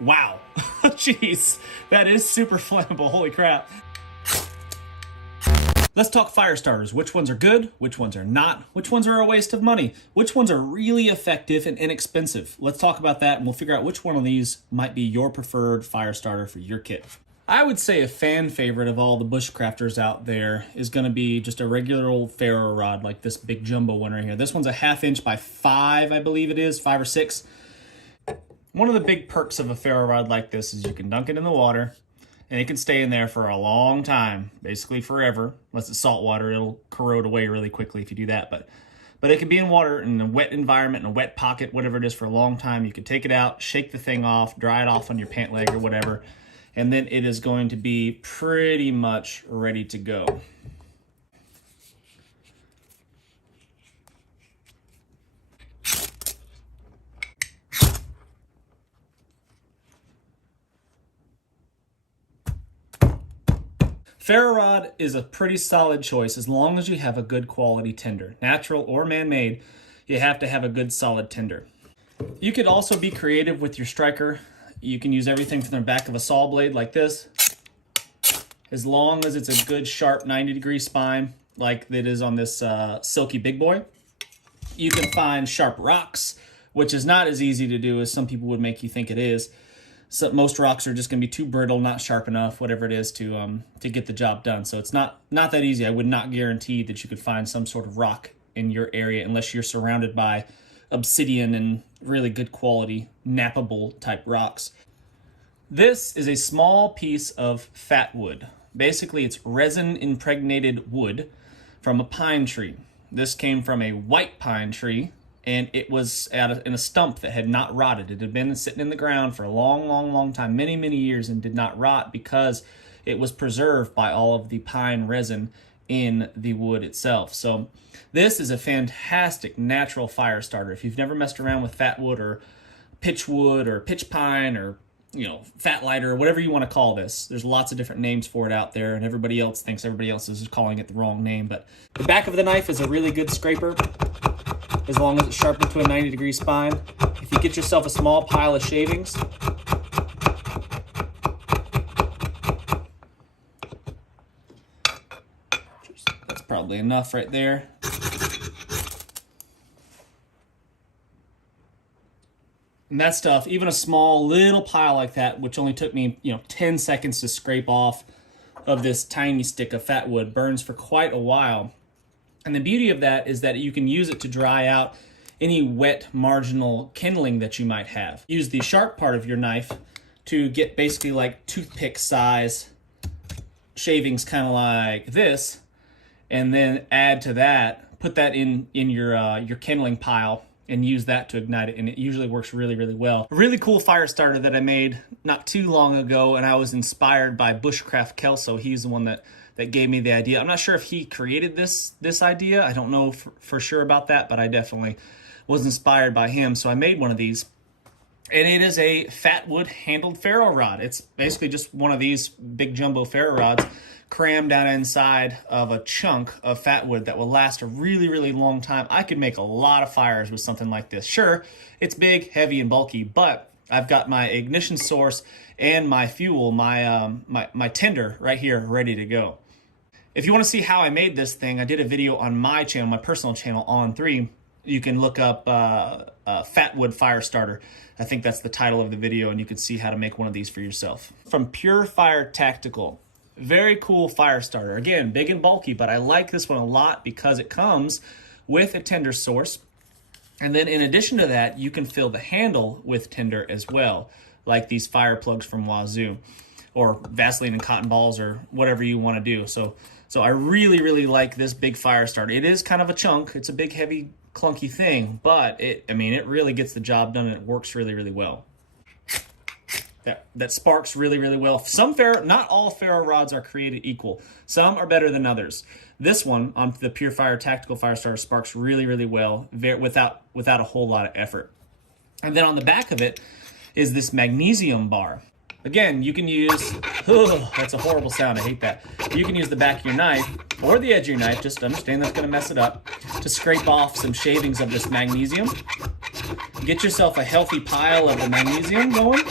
Wow. Jeez, that is super flammable. Holy crap. Let's talk fire starters. Which ones are good? Which ones are not? Which ones are a waste of money? Which ones are really effective and inexpensive? Let's talk about that, and we'll figure out which one of these might be your preferred fire starter for your kit. I would say a fan favorite of all the bushcrafters out there is going to be just a regular old ferro rod, like this big jumbo one right here. This one's a 1/2 inch by 5, I believe it is, 5 or 6. One of the big perks of a ferro rod like this is you can dunk it in the water, and it can stay in there for a long time, basically forever. Unless it's salt water, it'll corrode away really quickly if you do that. But it can be in water, in a wet environment, in a wet pocket, whatever it is, for a long time. You can take it out, shake the thing off, dry it off on your pant leg or whatever, and then it is going to be pretty much ready to go. Ferro rod is a pretty solid choice as long as you have a good quality tinder. Natural or man-made, you have to have a good solid tinder. You could also be creative with your striker. You can use everything from the back of a saw blade like this, as long as it's a good sharp 90-degree spine like it is on this silky big boy. You can find sharp rocks, which is not as easy to do as some people would make you think it is. So most rocks are just going to be too brittle, not sharp enough, whatever it is, to get the job done. So it's not that easy. I would not guarantee that you could find some sort of rock in your area unless you're surrounded by obsidian and really good quality nappable type rocks. This is a small piece of fatwood. Basically, it's resin impregnated wood from a pine tree. This came from a white pine tree, and it was in a stump that had not rotted. It had been sitting in the ground for a long time, many years, and did not rot because it was preserved by all of the pine resin in the wood itself. So this is a fantastic natural fire starter. If you've never messed around with fatwood or pitchwood or pitch pine or fat lighter, or whatever you want to call this. There's lots of different names for it out there, and everybody else thinks everybody else is calling it the wrong name. But the back of the knife is a really good scraper, as long as it's sharpened to a 90-degree spine. If you get yourself a small pile of shavings, that's probably enough right there. And that stuff, even a small little pile like that, which only took me 10 seconds to scrape off of this tiny stick of fatwood, burns for quite a while. And the beauty of that is that you can use it to dry out any wet marginal kindling that you might have. Use the sharp part of your knife to get basically like toothpick size shavings, kind of like this, and then add to that, put that in your kindling pile, and use that to ignite it, and it usually works really well. A really cool fire starter that I made not too long ago, and I was inspired by Bushcraft Kelso. He's the one that gave me the idea. I'm not sure if he created this idea. I don't know for sure about that, but I definitely was inspired by him. So I made one of these, and it is a fatwood handled ferro rod. It's basically just one of these big jumbo ferro rods crammed down inside of a chunk of fatwood that will last a really long time. I could make a lot of fires with something like this. Sure, it's big, heavy, and bulky, but I've got my ignition source and my fuel, my tinder right here ready to go. If you want to see how I made this thing, I did a video on my channel, my personal channel, On3. You can look up Fatwood Fire Starter. I think that's the title of the video, and you can see how to make one of these for yourself. From Pure Fire Tactical. Very cool fire starter. Again, big and bulky, but I like this one a lot because it comes with a tinder source. And then in addition to that, you can fill the handle with tinder as well, like these fire plugs from Wazoo, or Vaseline and cotton balls, or whatever you want to do. So I really like this big fire starter. It is kind of a chunk. It's a big, heavy, clunky thing, but it really gets the job done, and it works really well. That sparks really well. Not all ferro rods are created equal. Some are better than others. This one on the Pure Fire Tactical Fire Starter sparks really well, without a whole lot of effort. And then on the back of it is this magnesium bar. Again, you can use, that's a horrible sound, I hate that. You can use the back of your knife or the edge of your knife, just understand that's gonna mess it up, to scrape off some shavings of this magnesium. Get yourself a healthy pile of the magnesium going.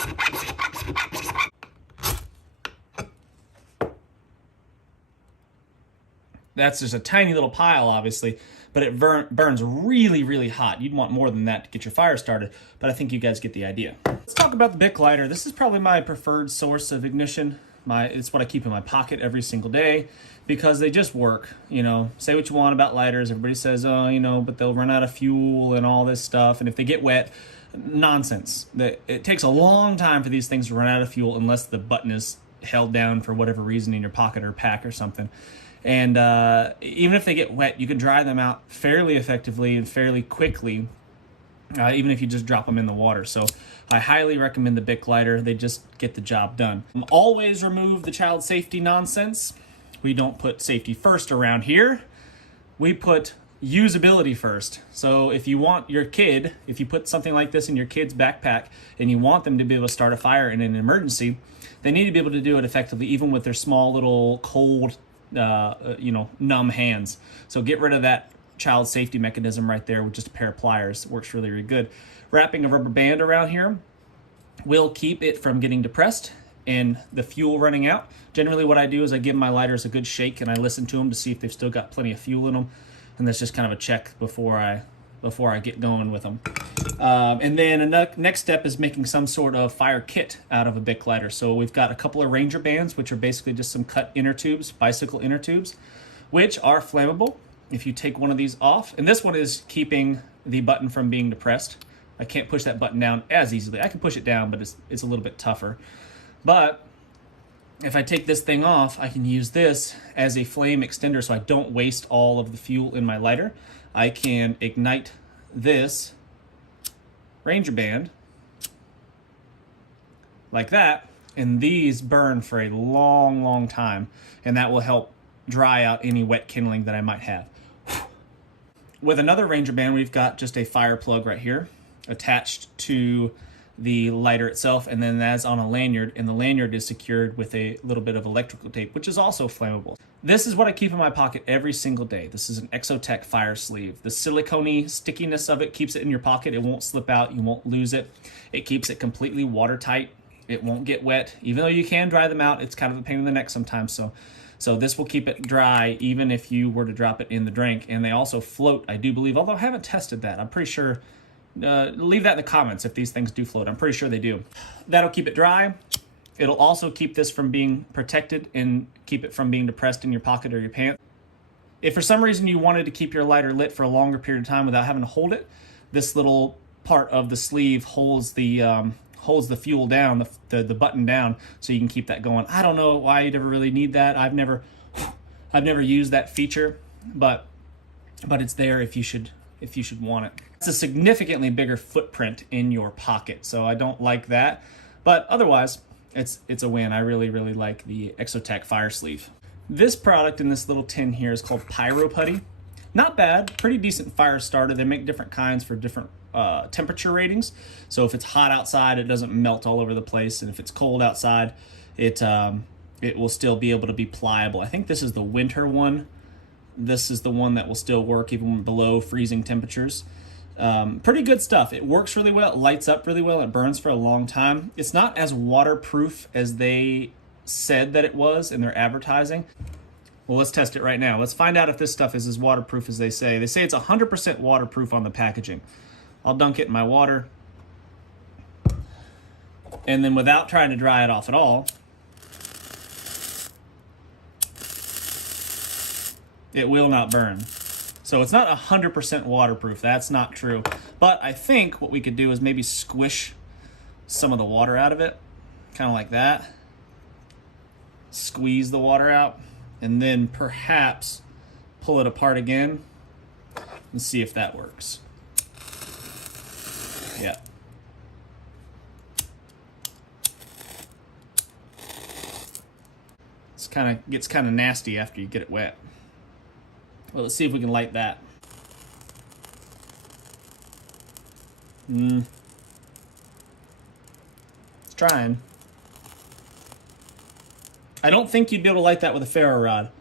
That's just a tiny little pile, obviously, but it burns really, really hot. You'd want more than that to get your fire started, but I think you guys get the idea. Let's talk about the Bic lighter. This is probably my preferred source of ignition. It's what I keep in my pocket every single day because they just work. You know, say what you want about lighters. Everybody says, oh, you know, but they'll run out of fuel and all this stuff. And if they get wet, nonsense. It takes a long time for these things to run out of fuel unless the button is held down for whatever reason in your pocket or pack or something. And even if they get wet, you can dry them out fairly effectively and fairly quickly, even if you just drop them in the water. So I highly recommend the Bic lighter. They just get the job done. Always remove the child safety nonsense. We don't put safety first around here. We put usability first. So if you want your kid, if you put something like this in your kid's backpack and you want them to be able to start a fire in an emergency, they need to be able to do it effectively, even with their small little cold, numb hands. So get rid of that child safety mechanism right there with just a pair of pliers. It works really, really good. Wrapping a rubber band around here will keep it from getting depressed and the fuel running out. Generally what I do is I give my lighters a good shake and I listen to them to see if they've still got plenty of fuel in them. And that's just kind of a check before I get going with them. And then next step is making some sort of fire kit out of a Bic lighter. So we've got a couple of Ranger bands, which are basically just some cut inner tubes, bicycle inner tubes, which are flammable if you take one of these off. And this one is keeping the button from being depressed. I can't push that button down as easily. I can push it down, but it's a little bit tougher. But if I take this thing off, I can use this as a flame extender so I don't waste all of the fuel in my lighter. I can ignite this Ranger band like that, and these burn for a long, long time, and that will help dry out any wet kindling that I might have. With another Ranger band, we've got just a fire plug right here attached to the lighter itself, and then that's on a lanyard, and the lanyard is secured with a little bit of electrical tape, which is also flammable. This is what I keep in my pocket every single day. This is an Exotech fire sleeve. The silicone stickiness of it keeps it in your pocket. It won't slip out. You won't lose it. It keeps it completely watertight. It won't get wet. Even though you can dry them out, it's kind of a pain in the neck sometimes. So this will keep it dry even if you were to drop it in the drink. And they also float, I do believe, although I haven't tested that. I'm pretty sure. Leave that in the comments if these things do float. I'm pretty sure they do. That'll keep it dry. It'll also keep this from being protected and keep it from being depressed in your pocket or your pants. If for some reason you wanted to keep your lighter lit for a longer period of time without having to hold it, this little part of the sleeve holds the fuel down, the button down, so you can keep that going. I don't know why you'd ever really need that. I've never used that feature, but it's there if you should want it. It's a significantly bigger footprint in your pocket, so I don't like that. But otherwise, it's a win. I really, really like the Exotech fire sleeve. This product in this little tin here is called Pyro Putty. Not bad, pretty decent fire starter. They make different kinds for different temperature ratings. So if it's hot outside, it doesn't melt all over the place, and if it's cold outside, it will still be able to be pliable. I think this is the winter one. This is the one that will still work even below freezing temperatures. Pretty good stuff. It works really well. It lights up really well. It burns for a long time. It's not as waterproof as they said that it was in their advertising. Well, let's test it right now. Let's find out if this stuff is as waterproof as they say. They say it's 100% waterproof on the packaging. I'll dunk it in my water. And then without trying to dry it off at all, it will not burn. So it's not 100% waterproof. That's not true. But I think what we could do is maybe squish some of the water out of it, kind of like that. Squeeze the water out, and then perhaps pull it apart again and see if that works. Yeah. Gets kind of nasty after you get it wet. Well, let's see if we can light that. It's trying. I don't think you'd be able to light that with a ferro rod.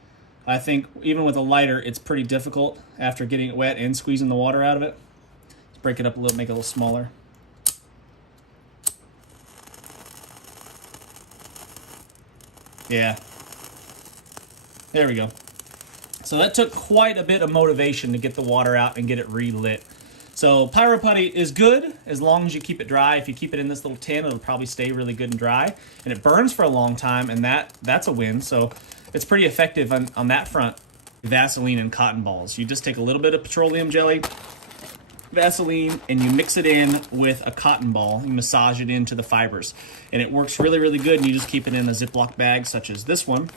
I think even with a lighter, it's pretty difficult after getting it wet and squeezing the water out of it. Let's break it up a little, make it a little smaller. Yeah. There we go. So that took quite a bit of motivation to get the water out and get it relit. So Pyro Putty is good as long as you keep it dry. If you keep it in this little tin, it'll probably stay really good and dry. And it burns for a long time, and that's a win. So it's pretty effective on that front. Vaseline and cotton balls. You just take a little bit of petroleum jelly, Vaseline, and you mix it in with a cotton ball. You massage it into the fibers. And it works really, really good. And you just keep it in a Ziploc bag such as this one.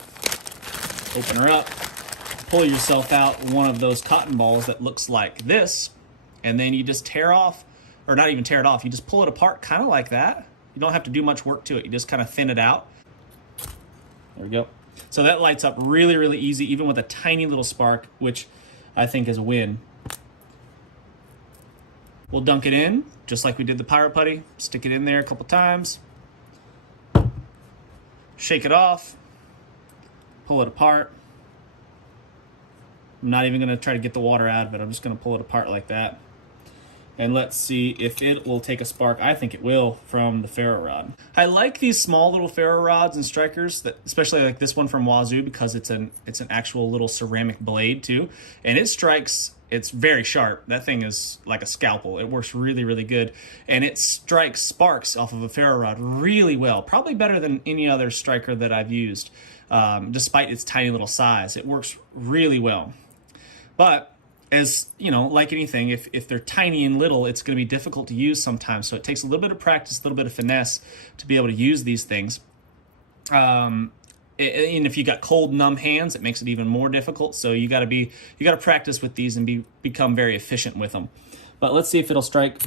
Open her up. Pull yourself out one of those cotton balls that looks like this. And then you just tear off, or not even tear it off, you just pull it apart kind of like that. You don't have to do much work to it. You just kind of thin it out. There we go. So that lights up really, really easy, even with a tiny little spark, which I think is a win. We'll dunk it in, just like we did the Pyro Putty. Stick it in there a couple times. Shake it off. Pull it apart. I'm not even going to try to get the water out of it. I'm just going to pull it apart like that. And let's see if it will take a spark. I think it will from the ferro rod. I like these small little ferro rods and strikers, that, especially like this one from Wazoo, because it's an actual little ceramic blade too. And it strikes, it's very sharp. That thing is like a scalpel. It works really, really good. And it strikes sparks off of a ferro rod really well. Probably better than any other striker that I've used, despite its tiny little size. It works really well. But as you know, like anything, if they're tiny and little, it's going to be difficult to use sometimes. So it takes a little bit of practice, a little bit of finesse to be able to use these things. And if you got cold, numb hands, it makes it even more difficult. So you got to practice with these and become very efficient with them. But let's see if it'll strike.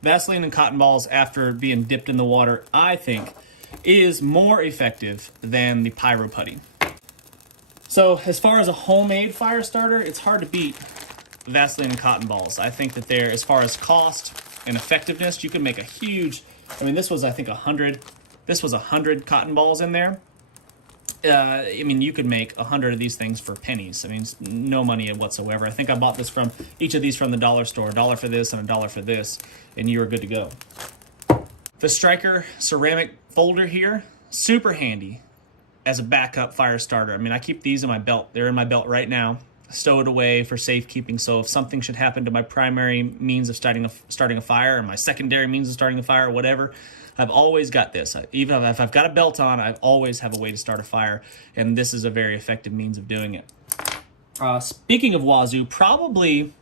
Vaseline and cotton balls, after being dipped in the water, I think is more effective than the Pyro Putty. So as far as a homemade fire starter, it's hard to beat Vaseline and cotton balls. I think that they're, as far as cost and effectiveness, you can make a huge, I mean, this was, I think, 100 cotton balls in there. I mean, you could make 100 of these things for pennies. I mean, it's no money whatsoever. I think I bought this from, each of these from the dollar store, $1 for this and $1 for this, and you were good to go. The striker ceramic folder here, super handy as a backup fire starter. I mean, I keep these in my belt. They're in my belt right now, stowed away for safekeeping. So if something should happen to my primary means of starting a fire, or my secondary means of starting a fire, or whatever, I've always got this. Even if I've got a belt on, I always have a way to start a fire, and this is a very effective means of doing it. Speaking of Wazoo, probably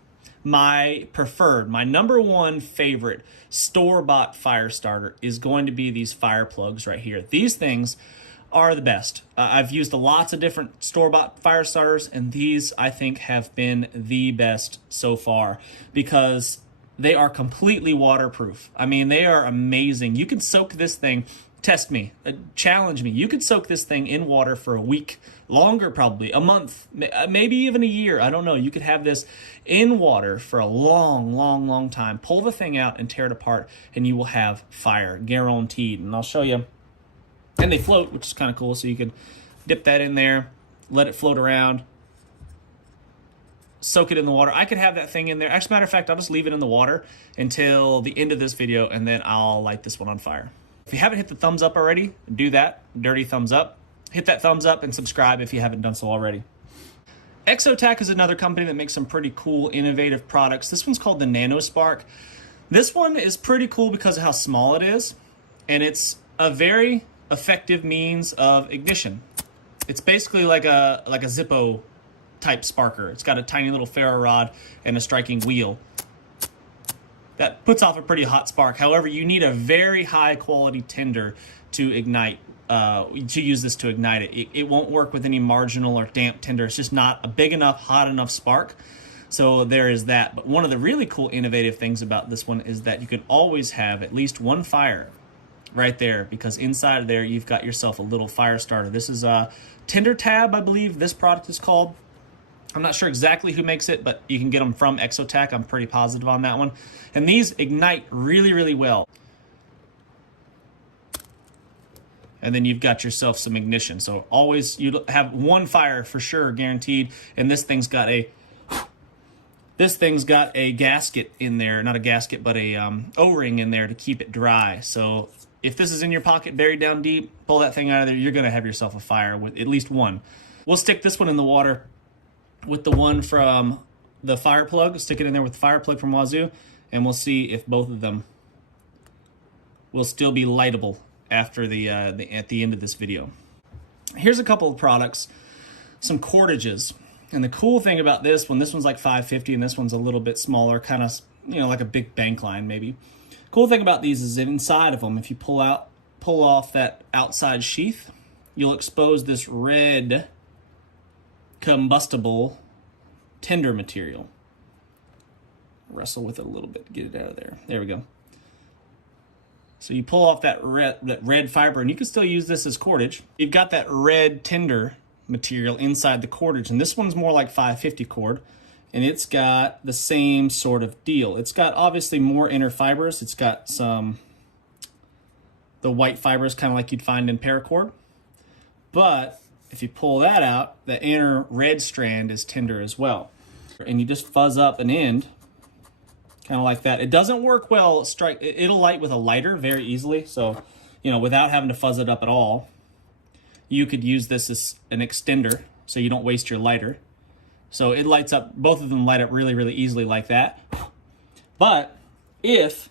my preferred, my number one favorite store-bought fire starter is going to be these fire plugs right here. These things are the best. I've used lots of different store-bought fire starters, and these, I think, have been the best so far because they are completely waterproof. I mean, they are amazing. You can soak this thing, test me, challenge me. You could soak this thing in water for a week, longer probably, a month, maybe even a year. I don't know. You could have this in water for a long, long, long time. Pull the thing out and tear it apart, and you will have fire, guaranteed. And I'll show you. And they float, which is kind of cool. So you can dip that in there, let it float around, soak it in the water. I could have that thing in there. As a matter of fact, I'll just leave it in the water until the end of this video, and then I'll light this one on fire. If you haven't hit the thumbs up already, do that. Dirty thumbs up. Hit that thumbs up and subscribe if you haven't done so already. Exotac is another company that makes some pretty cool, innovative products. This one's called the Nano Spark. This one is pretty cool because of how small it is, and it's a very effective means of ignition. It's basically like a Zippo type sparker. It's got a tiny little ferro rod and a striking wheel. That puts off a pretty hot spark. However, you need a very high quality tinder to ignite, to use this to ignite it. It won't work with any marginal or damp tinder. It's just not a big enough, hot enough spark. So there is that. But one of the really cool, innovative things about this one is that you can always have at least one fire right there, because inside of there you've got yourself a little fire starter. This is a Tinder Tab, I believe this product is called. I'm not sure exactly who makes it, but you can get them from Exotac. I'm pretty positive on that one. And these ignite really, really well. And then you've got yourself some ignition. So always you have one fire for sure, guaranteed. And this thing's got a gasket in there, not a gasket, but a O-ring in there to keep it dry. So if this is in your pocket buried down deep, pull that thing out of there, you're gonna have yourself a fire with at least one. We'll stick this one in the water with the one from the fire plug, stick it in there with the fire plug from Wazoo, and we'll see if both of them will still be lightable after at the end of this video. Here's a couple of products, some cordages. And the cool thing about this one, this one's like $5.50 and this one's a little bit smaller, kind of, you know, like a big bank line maybe. Cool thing about these is that inside of them, if you pull off that outside sheath, you'll expose this red combustible tinder material. Wrestle with it a little bit, get it out of there. There we go. So you pull off that red fiber, and you can still use this as cordage. You've got that red tinder material inside the cordage, and this one's more like 550 cord, and it's got the same sort of deal. It's got obviously more inner fibers. It's got the white fibers, kind of like you'd find in paracord, but if you pull that out, the inner red strand is tinder as well. And you just fuzz up an end, kind of like that. It doesn't work well, it'll light with a lighter very easily, so, you know, without having to fuzz it up at all, you could use this as an extender so you don't waste your lighter. So it lights up, both of them light up really, really easily like that. But if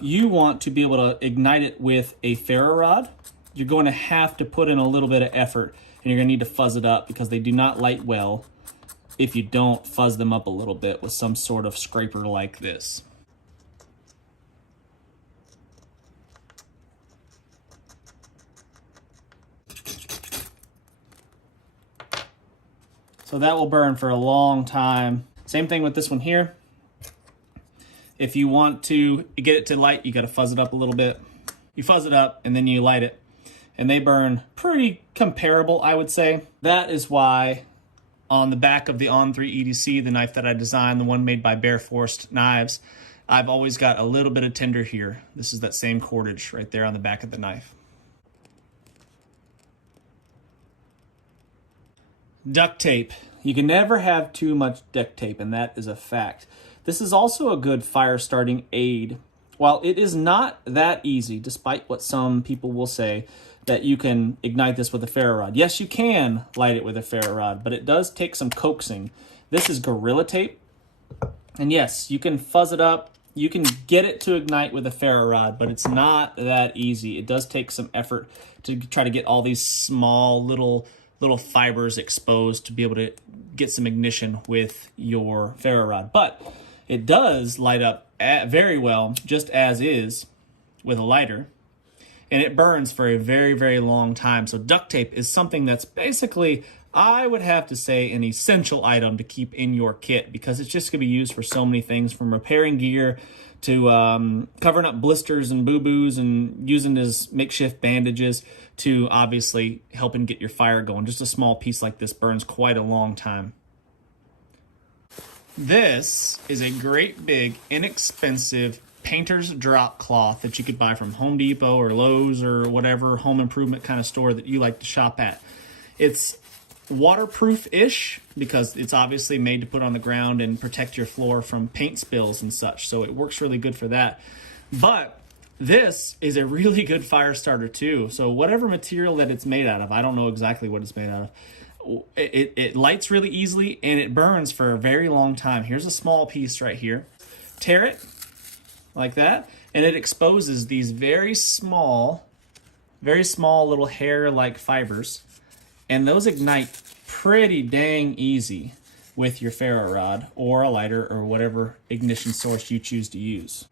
you want to be able to ignite it with a ferro rod, you're going to have to put in a little bit of effort, and you're going to need to fuzz it up because they do not light well if you don't fuzz them up a little bit with some sort of scraper like this. So that will burn for a long time. Same thing with this one here. If you want to get it to light, you got to fuzz it up a little bit. You fuzz it up and then you light it. And they burn pretty comparable, I would say. That is why on the back of the On3 EDC, the knife that I designed, the one made by Bear Forced Knives, I've always got a little bit of tinder here. This is that same cordage right there on the back of the knife. Duct tape. You can never have too much duct tape, and that is a fact. This is also a good fire starting aid. While it is not that easy, despite what some people will say, that you can ignite this with a ferro rod. Yes, you can light it with a ferro rod, but it does take some coaxing. This is Gorilla Tape, and yes, you can fuzz it up. You can get it to ignite with a ferro rod, but it's not that easy. It does take some effort to try to get all these small little fibers exposed to be able to get some ignition with your ferro rod. But it does light up very well, just as is, with a lighter. And it burns for a very, very long time. So duct tape is something that's basically, I would have to say, an essential item to keep in your kit, because it's just going to be used for so many things, from repairing gear to covering up blisters and boo-boos and using as makeshift bandages to obviously helping get your fire going. Just a small piece like this burns quite a long time. This is a great big, inexpensive painter's drop cloth that you could buy from Home Depot or Lowe's or whatever home improvement kind of store that you like to shop at. It's waterproof-ish because it's obviously made to put on the ground and protect your floor from paint spills and such, so it works really good for that. But this is a really good fire starter too. So whatever material that it's made out of, I don't know exactly what it's made out of, it lights really easily and it burns for a very long time. Here's a small piece right here. Tear it like that, and it exposes these very small little hair-like fibers, and those ignite pretty dang easy with your ferro rod or a lighter or whatever ignition source you choose to use.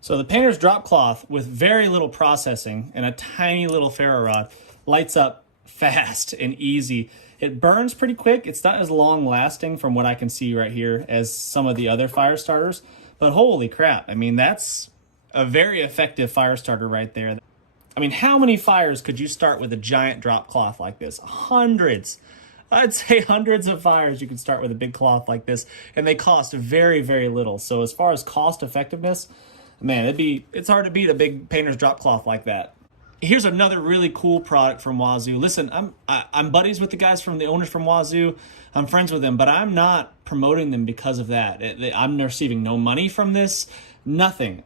So the painter's drop cloth with very little processing and a tiny little ferro rod lights up fast and easy. It burns pretty quick. It's not as long lasting from what I can see right here as some of the other fire starters, but holy crap. I mean, that's a very effective fire starter right there. I mean, how many fires could you start with a giant drop cloth like this? Hundreds. I'd say hundreds of fires you could start with a big cloth like this, and they cost very, very little. So as far as cost effectiveness, man, it's hard to beat a big painter's drop cloth like that. here's another really cool product from Wazoo. Listen, I'm buddies with the guys from the owners from Wazoo. I'm friends with them, but I'm not promoting them because of that. I'm receiving no money from this, nothing.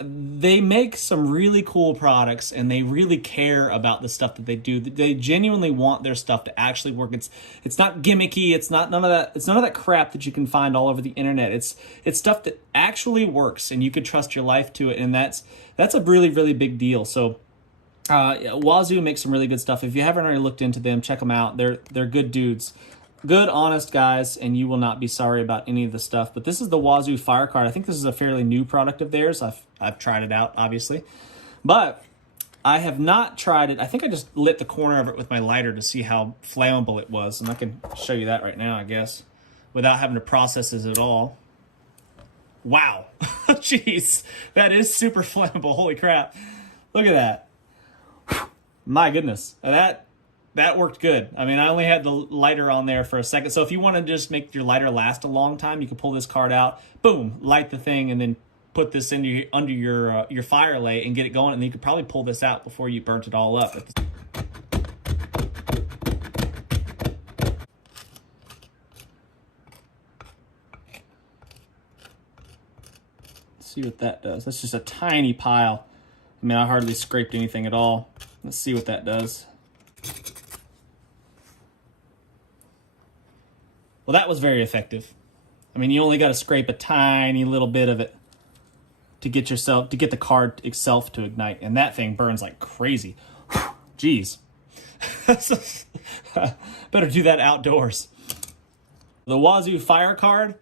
They make some really cool products, and they really care about the stuff that they do. They genuinely want their stuff to actually work. It's not gimmicky. It's not none of that. It's none of that crap that you can find all over the internet. It's stuff that actually works, and you could trust your life to it. And that's a really, really big deal. So Wazoo makes some really good stuff. If you haven't already looked into them, check them out. They're good dudes. Good, honest guys, and you will not be sorry about any of the stuff. But this is the Wazoo Fire Card. I think this is a fairly new product of theirs. I've tried it out, obviously. But I have not tried it. I think I just lit the corner of it with my lighter to see how flammable it was. And I can show you that right now, I guess, without having to process this at all. Wow. Jeez. That is super flammable. Holy crap. Look at that. My goodness. That worked good. I mean, I only had the lighter on there for a second. So if you want to just make your lighter last a long time, you can pull this card out, boom, light the thing, and then put this under your fire lay and get it going. And you could probably pull this out before you burnt it all up. Let's see what that does. That's just a tiny pile. I mean, I hardly scraped anything at all. Let's see what that does. Well, that was very effective. I mean, you only got to scrape a tiny little bit of it to get the card itself to ignite, and that thing burns like crazy. Jeez. Better do that outdoors. The Wazoo Fire Card,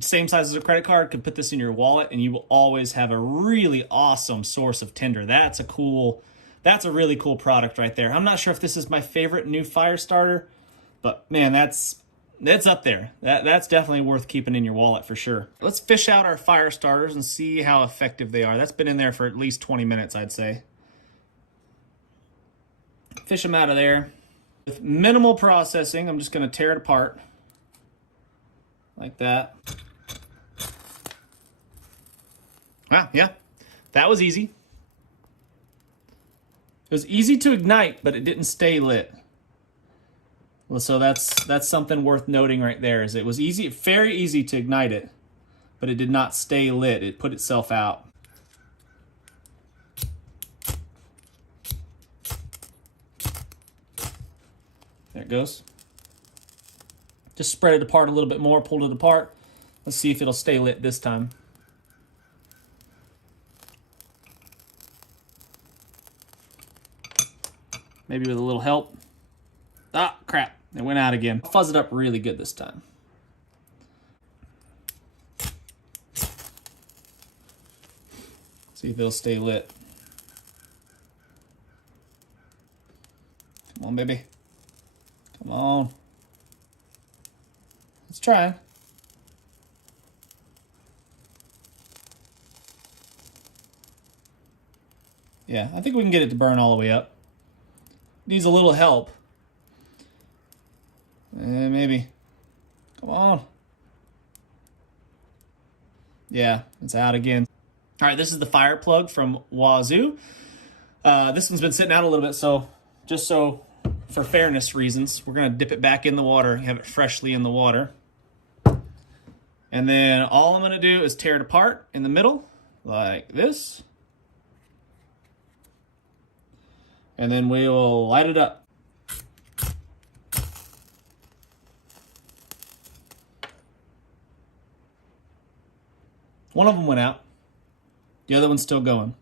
same size as a credit card, could put this in your wallet, and you will always have a really awesome source of tinder. That's a really cool product right there. I'm not sure if this is my favorite new fire starter, but man, that's up there. That's definitely worth keeping in your wallet for sure. Let's fish out our fire starters and see how effective they are. That's been in there for at least 20 minutes, I'd say. Fish them out of there. With minimal processing, I'm just going to tear it apart. Like that. Wow, yeah. That was easy. It was easy to ignite, but it didn't stay lit. Well, so that's something worth noting right there. Is it was easy, very easy to ignite it, but it did not stay lit. It put itself out. There it goes. Just spread it apart a little bit more, pulled it apart. Let's see if it'll stay lit this time. Maybe with a little help. Ah, crap. It went out again. Fuzz it up really good this time. See if it'll stay lit. Come on, baby. Come on. Let's try. Yeah, I think we can get it to burn all the way up. Needs a little help. Maybe. Come on. Yeah, it's out again. All right, this is the fire plug from Wazoo. This one's been sitting out a little bit, so just so for fairness reasons, we're going to dip it back in the water, have it freshly in the water. And then all I'm going to do is tear it apart in the middle, like this. And then we will light it up. One of them went out. The other one's still going.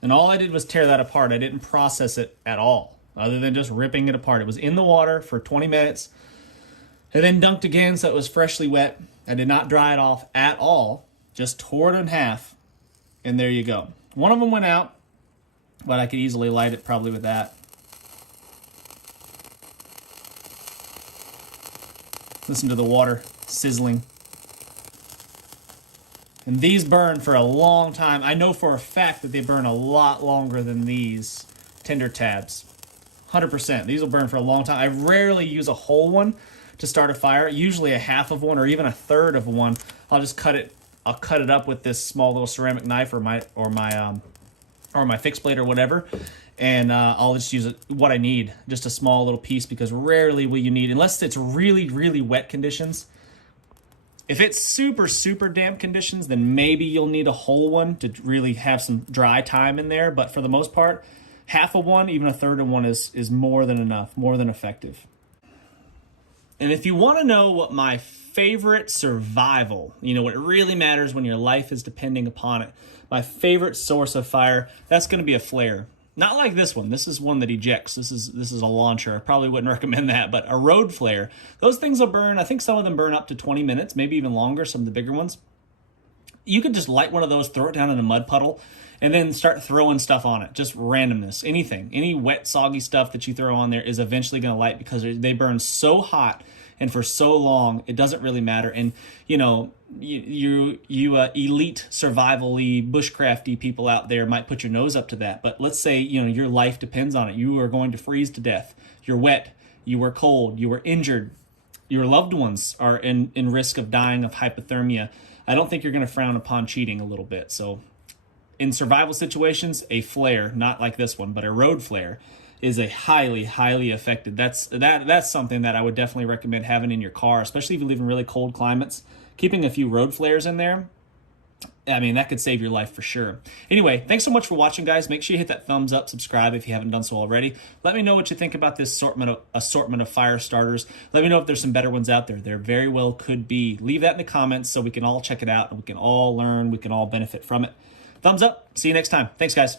And all I did was tear that apart. I didn't process it at all, other than just ripping it apart. It was in the water for 20 minutes, and then dunked again so it was freshly wet. I did not dry it off at all, just tore it in half, and there you go. One of them went out, but I could easily light it probably with that. Listen to the water sizzling. And these burn for a long time. I know for a fact that they burn a lot longer than these tinder tabs. 100%. These will burn for a long time. I rarely use a whole one to start a fire. Usually a half of one or even a third of one. I'll just cut it I'll cut it up with this small little ceramic knife or my fixed blade or whatever, and I'll just use what I need, just a small little piece, because rarely will you need, unless it's really, really wet conditions. If it's super, super damp conditions, then maybe you'll need a whole one to really have some dry time in there. But for the most part, half of one, even a third of one is more than enough, more than effective. And if you want to know what my favorite survival, what really matters when your life is depending upon it, my favorite source of fire, that's going to be a flare. Not like this one. This is one that ejects. This is a launcher. I probably wouldn't recommend that, but a road flare. Those things will burn. I think some of them burn up to 20 minutes, maybe even longer, some of the bigger ones. You could just light one of those, throw it down in a mud puddle, and then start throwing stuff on it. Just randomness. Anything. Any wet, soggy stuff that you throw on there is eventually going to light, because they burn so hot and for so long, it doesn't really matter. And, you elite survival-y, bushcrafty people out there might put your nose up to that. But let's say, your life depends on it. You are going to freeze to death. You're wet. You were cold. You were injured. Your loved ones are in risk of dying of hypothermia. I don't think you're going to frown upon cheating a little bit. So in survival situations, a flare, not like this one, but a road flare, is a highly, highly effective. That's something that I would definitely recommend having in your car, especially if you live in really cold climates. Keeping a few road flares in there, that could save your life for sure. Anyway, thanks so much for watching, guys. Make sure you hit that thumbs up, subscribe if you haven't done so already. Let me know what you think about this assortment of fire starters. Let me know if there's some better ones out there. There very well could be. Leave that in the comments so we can all check it out and we can all learn, we can all benefit from it. Thumbs up. See you next time. Thanks, guys.